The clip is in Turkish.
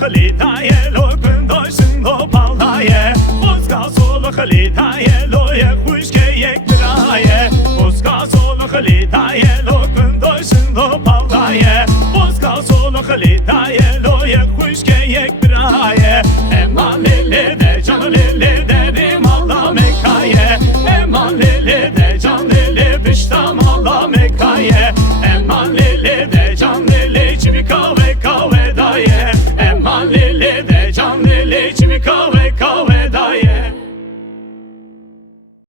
خليتايا لو كندوشن لو بالايا بوسكا صول خليتايا لو يخوش كيك برايا بوسكا صول خليتايا لو كندوشن لو بالايا بوسكا صول خليتايا لو يخوش كيك برايا اما ليلي de can lili dedim Allah Mekka'ya eman lili de can lili piştam Allah Mekka'ya